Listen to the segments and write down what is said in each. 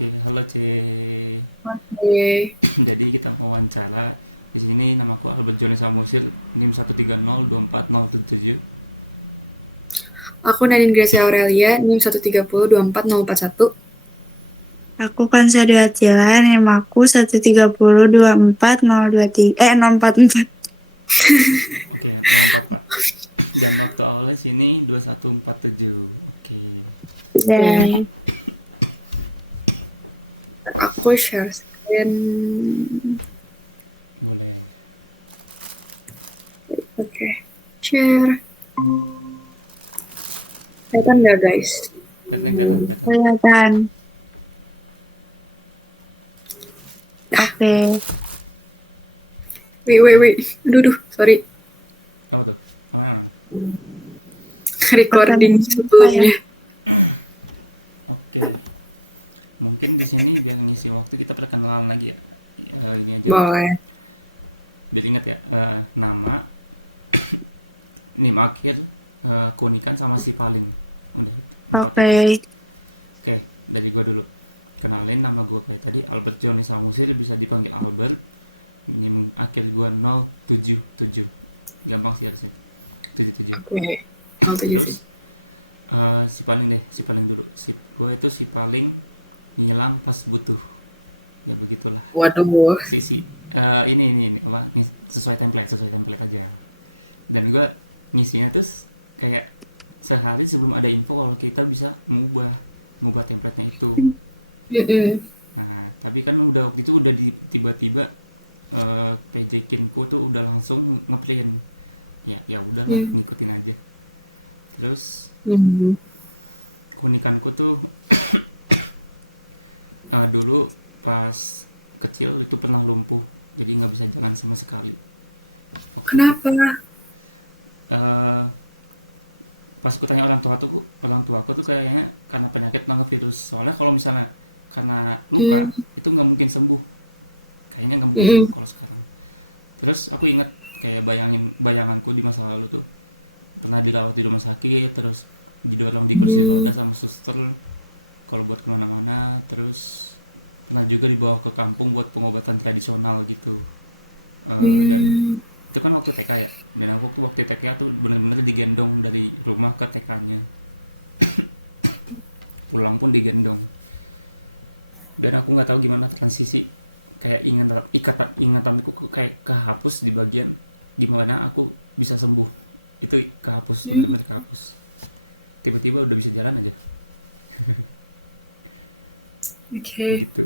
Oke, halo C. Oke, Jadi kita mau wawancara. Di sini namaku Albert Joni Samusil, NIM 1302407. aku Nadine Gracia Aurelia, NIM 1302401. Aku kan Sadio Atila, NIM aku 1302402 044. Oke, nggak apa-apa. Dan waktu awalnya sini 2147. Oke, Oke, Dan aku share screen. boleh. Oke, share. Kelihatan nggak guys? Kelihatan. kelihatan. Oke. Wait. Aduh, sorry. Apa tuh? Mana? Recording Pertanyaan apa ya? sebelumnya. Oke, mungkin di sini biar ngisi waktu kita perkenalan lagi ya. Ini aja biar, Boleh. biar ingat ya. Nama, NIM akhir, keunikan sama si paling. Oke. Oke. Oke, dari gue dulu. Kenalin, nama gue kayak tadi Albert Joni Samusil, bisa dipanggil Albert. Ini akhir gue 077. Gampang sih harusnya. 77. Oke, kalau tujuh Terus sih. si paling deh, si paling dulu. Gue itu si paling hilang pas butuh. Ya begitulah. Waduh. Ini apa? Ini sesuai template aja. Dan gue ngisinya tuh kayak sehari sebelum ada info kalau kita bisa mengubah template-nya itu. Mm-mm. Nah, tapi kan udah waktu itu udah tiba-tiba PC Kinku tuh udah langsung ngeprint. Ya udahlah, Hmm. ngikutin aja. Terus Hmm. keunikanku tuh dulu pas kecil itu pernah lumpuh, jadi nggak bisa jalan sama sekali. Kenapa? Eh, Pas ku tanya orang tua aku tuh kayaknya karena penyakit nggak virus. Soalnya kalau misalnya karena luka Hmm. itu nggak mungkin sembuh, kayaknya nggak mungkin Mm-mm. sembuh kalau sekarang. Terus aku inget kayak bayanganku di masa lalu tuh pernah dirawat di rumah sakit, terus didorong di kursi roda Hmm. sama suster kalau buat kemana-mana. Terus pernah juga dibawa ke kampung buat pengobatan tradisional gitu. Dan Hmm. itu kan waktu TK ya, dan aku waktu TK tuh benar-benar digendong dari rumah ke TK-nya, pulang pun digendong. Dan aku nggak tahu gimana transisi, kayak ingatanku kayak kehapus di bagian gimana aku bisa sembuh, itu kehapus, Hmm. benar-benar kehapus. Tiba-tiba udah bisa jalan aja Oke, gitu.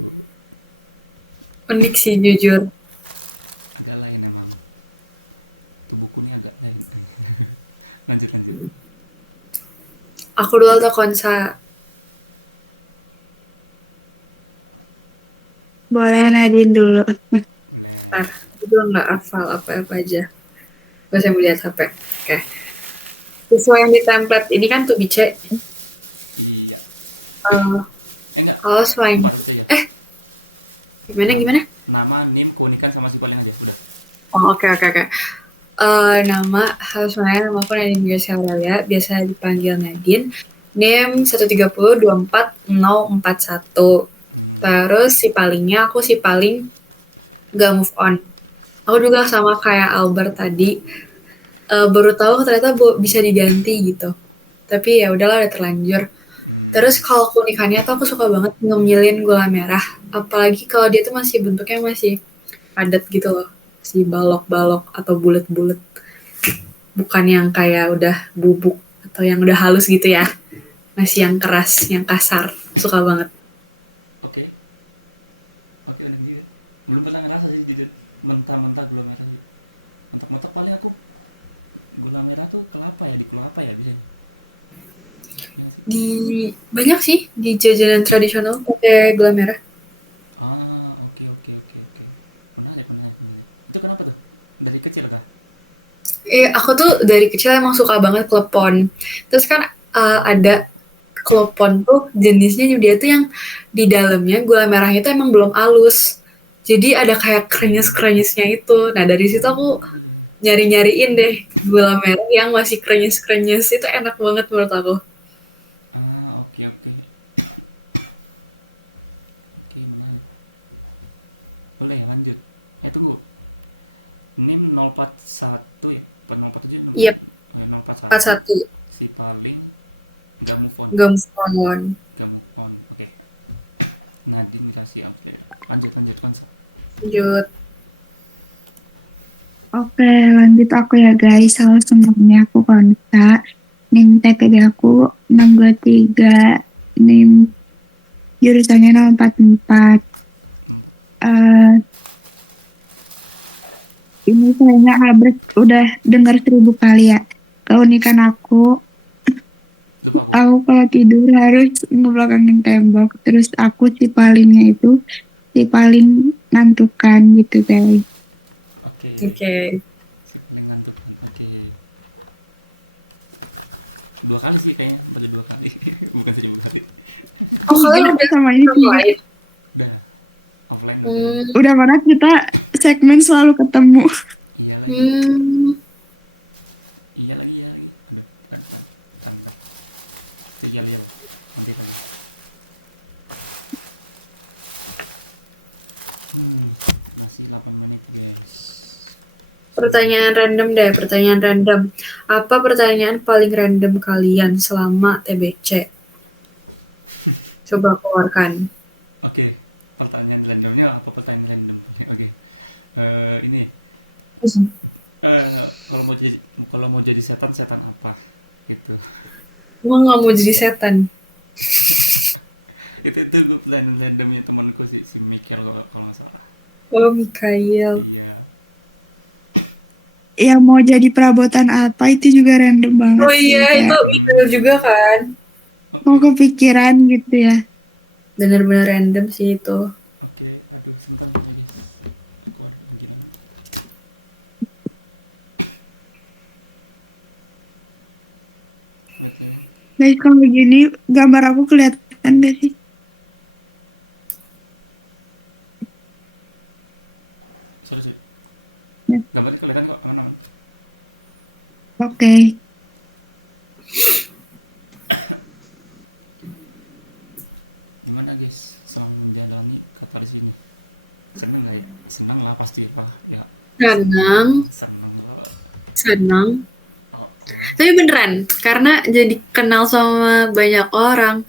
unik sih jujur. Agak lain emang, itu bukunya agak lain. Lanjut. Aku dulu tuh konsa. Boleh Nadine dulu. Ntar, aku juga nggak hafal apa-apa aja. Gak usah melihat HP. Oke. Sesuai yang di template ini kan tuh bice. Iya. Uh, Enggak, kalau selain cuma itu aja. eh gimana? Nama, NIM, keunikan sama si paling aja udah. Oh, oke. Nama halo semuanya, nama aku Nadine Gracia Aurelia, biasa dipanggil Nadine. Name 1302401. Terus si palingnya aku si paling gak move on. Aku juga sama kayak Albert tadi, baru tahu ternyata bisa diganti gitu. Tapi ya udahlah udah terlanjur. Terus kalau keunikannya tuh aku suka banget ngemilin gula merah. Apalagi kalau dia tuh masih bentuknya masih padat gitu loh. Si balok-balok atau bulat-bulat. Bukan yang kayak udah bubuk atau yang udah halus gitu ya. Masih yang keras, yang kasar. Suka banget. Oke. Oke, belum pernah ngerasa sih di mentah-mentah gula merah. Untuk motor paling aku gula merah tuh kelapa ya, di kelapa ya biasanya. Di banyak sih di jajanan tradisional pakai gula merah. Oke. Pernah. Itu kenapa tuh? Dari kecil kan? Aku tuh dari kecil emang suka banget klepon. Terus kan ada klepon tuh jenisnya dia tuh yang di dalamnya gula merahnya itu emang belum halus. Jadi ada kayak krenyes-krenyesnya itu. Nah dari situ aku nyari-nyariin deh gula merah yang masih krenyes-krenyes itu enak banget menurut aku. Oke. boleh ya lanjut. Tunggu, ini 041 ya, apa 047 ya? Yep, Ya, 041. 41. Si paling gak move on. Gak move on. Gak move on, oke. Nadine kasih oke. Lanjut konsep. Lanjut. Oke, lanjut aku ya guys. Halo semuanya, aku Konta. NIM TPD aku 623. NIM jurusannya 044. Ini kayaknya Albert udah dengar 1000 kali ya. Keunikan aku Lupa aku. kalau tidur harus ngebelakangin tembok. Terus aku si palingnya itu si paling ngantukan gitu guys. Oke. Oke. Si paling ngantuk. Oke. 2 kali sih kayaknya, baru 2 kali. Bukan 1000 kali. Oh, kalian udah sama ini sama lain? Udah offline. Udah mana kita segmen selalu ketemu. Iya lagi. Hmm. Iya lagi. Iya. Masih 8 menit guys. Pertanyaan random deh, pertanyaan random. Apa pertanyaan paling random kalian selama TBC? Coba keluarkan. Oke, pertanyaan randomnya apa pertanyaan random? Oke. Ini kalau mau jadi setan apa? Gitu. Emang gak mau jadi setan? itu pertanyaan randomnya temanku si Michael kalau nggak salah. Oh, Mikael. Iya. Ya mau jadi perabotan apa itu juga random banget. Oh iya, sih, itu Mikael juga kan? mau kepikiran gitu ya. Bener-bener random sih itu. Oke, aduh sebentar lagi. Keluar pikiran. Oke. Guys, kalau begini gambar aku kelihatan gak sih? Sorry. Ya. Gambar kelihatan kok, aman. Oke. Gimana guys, selama menjalani kapal sini? Seneng nggak ya? Seneng lah pasti pak. Ya. Senang, senang. Oh, Tapi beneran, karena jadi kenal sama banyak orang.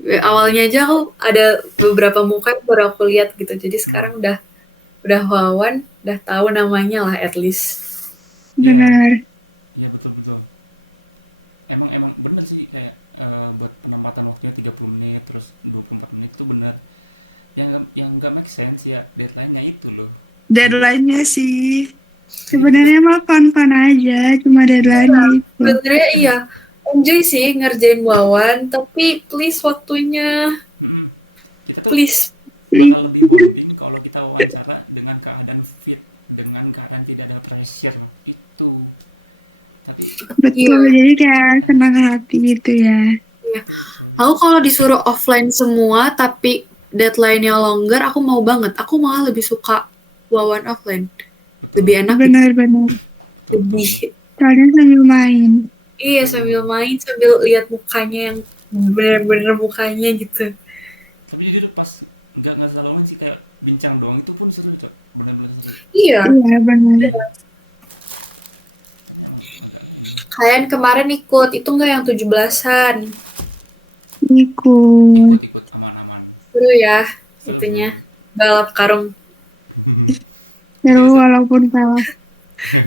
Awalnya aja aku ada beberapa muka yang baru aku lihat gitu. Jadi sekarang udah wawan, udah tahu namanya lah at least. Benar. iya betul. Emang bener sih kayak buat penempatan waktunya 30 menit terus 24 menit itu bener. Yang nggak make sense ya deadline-nya itu loh. Deadline-nya sih sebenarnya mah fun-fun aja, cuma deadline-nya itu. Sebenarnya iya, enjoy sih ngerjain wawan, tapi please waktunya, Kita tuh please. bakal lebih bonding kalau kita wawancara dengan keadaan fit, dengan keadaan tidak ada pressure itu. Tapi Betul, jadi kayak senang hati gitu ya. Iya. Aku kalau disuruh offline semua, tapi deadline-nya longgar, aku mau banget. Aku malah lebih suka wawan offline. Lebih enak gitu. Benar-benar. Lebih, Soalnya sambil main. iya sambil main, sambil lihat mukanya yang bener-bener mukanya gitu. tapi jujur pas nggak salah sih kayak bincang doang itu pun seru cok, bener-bener seru. Iya, Iya, benar. kalian kemarin ikut, itu nggak yang 17-an? Ikut. Ikut aman-aman. Seru ya, itunya. Balap karung. Seru walaupun kalah.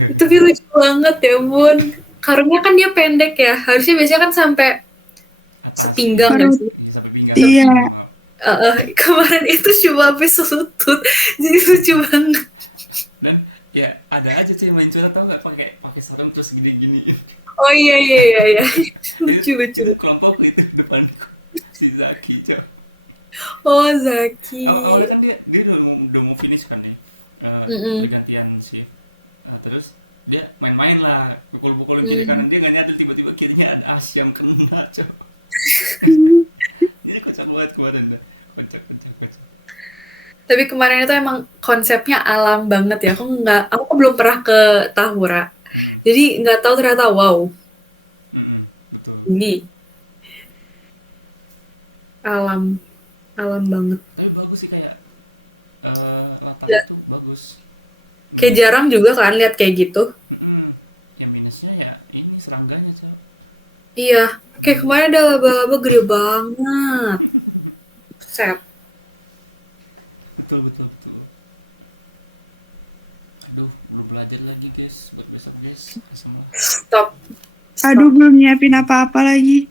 Itu lucu banget ya bun. Karungnya kan dia pendek ya. Harusnya biasanya kan sampai sepinggang ya sih. Sampai pinggang. Iya. Kemarin itu cuma sampai selutut. Jadi lucu banget. Dan ya ada aja sih main curhat tau nggak pakai sarung terus gini-gini. Oh iya. lucu. Itu kelompok itu depan si Zaki cok. Oh Zaki. Awalnya kan dia udah mau finish kan nih. Pergantian shift. Terus dia main-main lah, pukul-pukulin kiri kanan, dia nggak nyadar tiba-tiba kirinya ada as yang kena cok. Ini kocak banget kemarin dah. Kocak. Tapi kemarin itu emang konsepnya alam banget ya. Aku belum pernah ke Tahura. Jadi nggak tahu ternyata wow. Betul. Ini alam banget. Tapi bagus sih kayak makan Iya. itu bagus. Kayak jarang juga kan lihat kayak gitu. Mm-mm. Yang minusnya ya ini serangganya coy. Iya, kayak kemarin ada laba-laba gede banget. Set. Betul betul betul. Aduh, belum belajar lagi guys buat besok guys. Semua Stop. Aduh, Stop. belum nyiapin apa-apa lagi.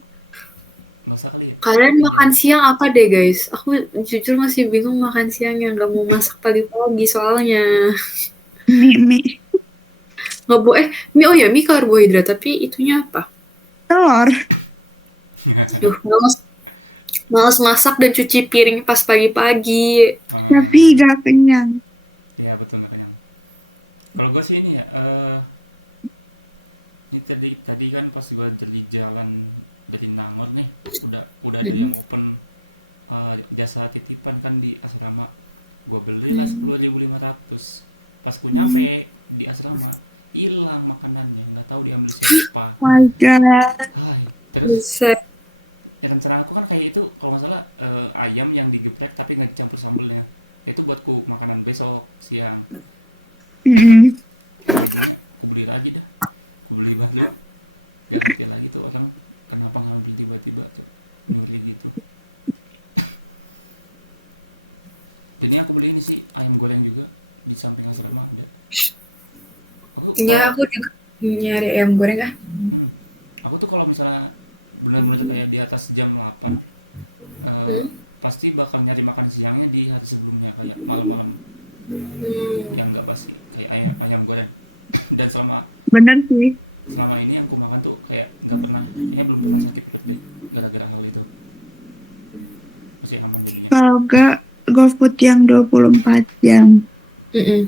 nggak usah kali ya. Kalian makan siang apa deh guys? Aku jujur masih bingung makan siang yang gak mau masak pagi-pagi soalnya. Mie. Nggak boleh. Mie, oh ya mie karbohidrat, tapi itunya apa? Telur. Duh, males, males masak dan cuci piring pas pagi-pagi. Tapi gak kenyang. Ya betul nggak kenyang. Kalau gue sih ini ya, ini tadi kan pas gue jadi jalan dari Nangor nih, udah ada yang open jasa titipan kan di asrama. Gue beli lah 10.500. Pas gue nyampe di asrama, hilang makanannya, nggak tahu diambil siapa. My God. Hai, terus Buset. rencana aku kan kayak itu kalau nggak salah ayam yang digeprek tapi nggak dicampur sambelnya. Itu buatku makanan besok siang. Mm-mm. Aku beli lagi dah. Aku beli lagi. Gak ngerti lagi tuh orang kenapa ngambil tiba-tiba tuh milih gitu. Jadi aku beli ini sih ayam goreng juga di samping asrama ada. Ya, aku juga nyari ayam goreng ah. Aku tuh kalau misalnya benar-benar kayak di atas jam 8 pasti bakal nyari makan siangnya di hari sebelumnya kayak malam-malam yang nggak pasti kayak ayam goreng. Dan Bener sih. selama ini aku makan tuh kayak nggak pernah belum pernah sakit perut deh gara-gara hal itu. Masih aman jadinya. Kalau gak GoFood yang 24 jam. Mm-mm.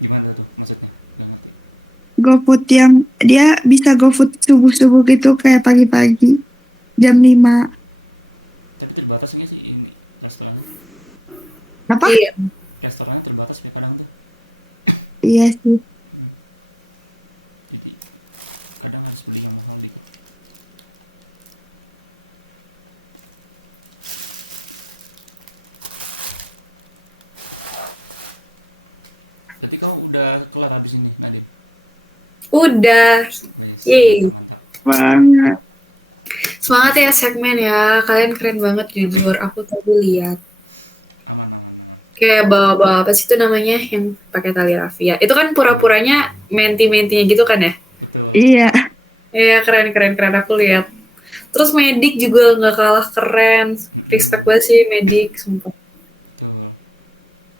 Gimana tuh maksudnya? Nggak ngerti. GoFood yang dia bisa GoFood subuh-subuh gitu kayak pagi-pagi jam 5. Tapi terbatas nggak sih ini restoran? Apa? Iya. Restorannya terbatas ya kadang tuh. Iya sih. Jadi kadang harus beli yang mahal deh. Jadi kamu udah kelar habis ini Nadif? Udah. Yeay. Banget. Semangat ya segmen ya. Kalian keren banget jujur. Aku tadi lihat. Aman aman aman. Kayak bawa-bawa apa sih itu namanya yang pakai tali rafia. Itu kan pura-puranya menti-mentinya gitu kan ya? Betul. Iya. Iya keren aku lihat. Terus medik juga nggak kalah keren. Respect banget sih medik, sumpah. Betul.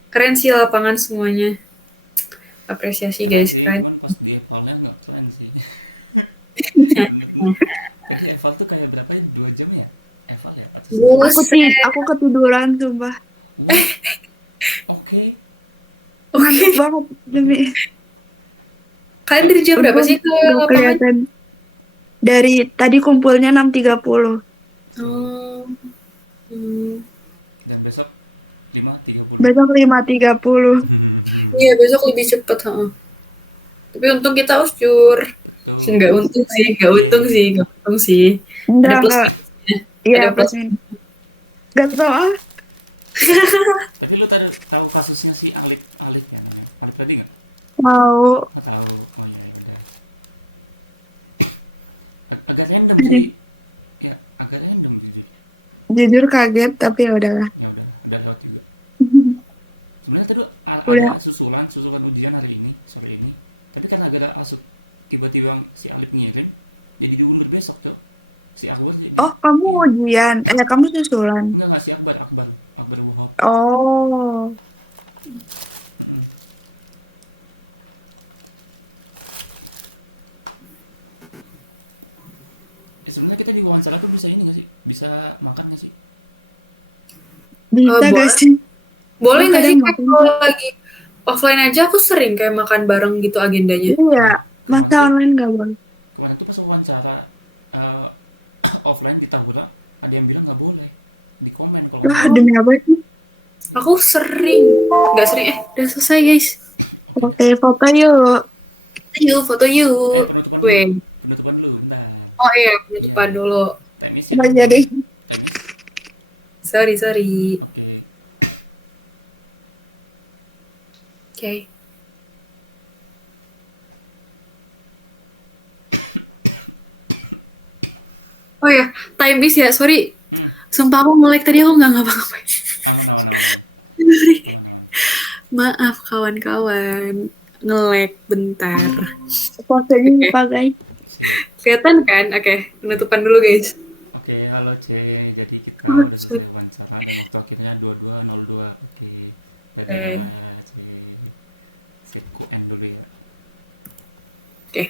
Keren sih lapangan semuanya. Apresiasi guys, Sih, keren. cuman pas di evalnya nggak keren sih. Bener-bener. Tadi eval tuh kayak berapa ya? 2 jam ya? Eval ya? Buset. Aku ketiduran sumpah. Oke. Ngantuk banget demi. Kalian dari jam berapa sih ke Udah lapangan? kelihatan. Dari tadi kumpulnya 6.30. Oh. Hmm. Dan besok 5.30. Besok 5.30. Iya besok lebih cepet. Tapi untung kita uscur. Betul. Nggak untung sih, nggak untung sih. Ada plus Enggak. minusnya. Iya, Ada plus. Gak tau ah. Tapi lu tahu kasusnya si Alif Alif ya? Alif tadi nggak? Tahu. Nggak tahu. Oh iya udah. Agak random sih. Ya agak random jujur. Jujur kaget tapi ya udahlah. Ya udah tahu juga. Sebenarnya tadi Udah. ada susulan ujian hari ini sore ini. Tapi kan agak asuk tiba-tiba si Alif ngirim jadi diundur besok tuh. Si Akbar jadi Oh, kamu ujian. Kamu susulan. enggak si Akbar Wahab. Oh. Ya, sebenarnya kita di wawancara tuh bisa ini nggak sih? Bisa makan nggak sih? Bisa boleh. gak sih? Boleh nggak sih Kadang kayak makan. kalau lagi offline aja aku sering kayak makan bareng gitu agendanya. Iya. Masa online gak boleh? Kemarin tuh pas wawancara offline di Tahura ada yang bilang nggak boleh di komen kalau Wah, demi apa sih? Aku sering, nggak sering. Udah selesai guys. Oke, foto yuk. Yuk foto yuk. Weh. penutupan dulu bentar. Oh iya penutupan dulu. Teknis ya. Apa jadi? Teknis. Sorry. Oke. Oke. Oh ya, time is ya, sorry. Sumpah aku nge-lag tadi aku nggak ngapa-ngapain. Aman. Sorry. Aman. Maaf kawan-kawan. Nge-lag bentar. Posenya Oke. lupa guys. Kelihatan kan? Oke, penutupan dulu guys. Oke, halo C. Jadi kita Oh, udah selesai wawancara dan waktu akhirnya 22:02. Oke. Bagaimana C? Sip, ku end dulu ya. Oke,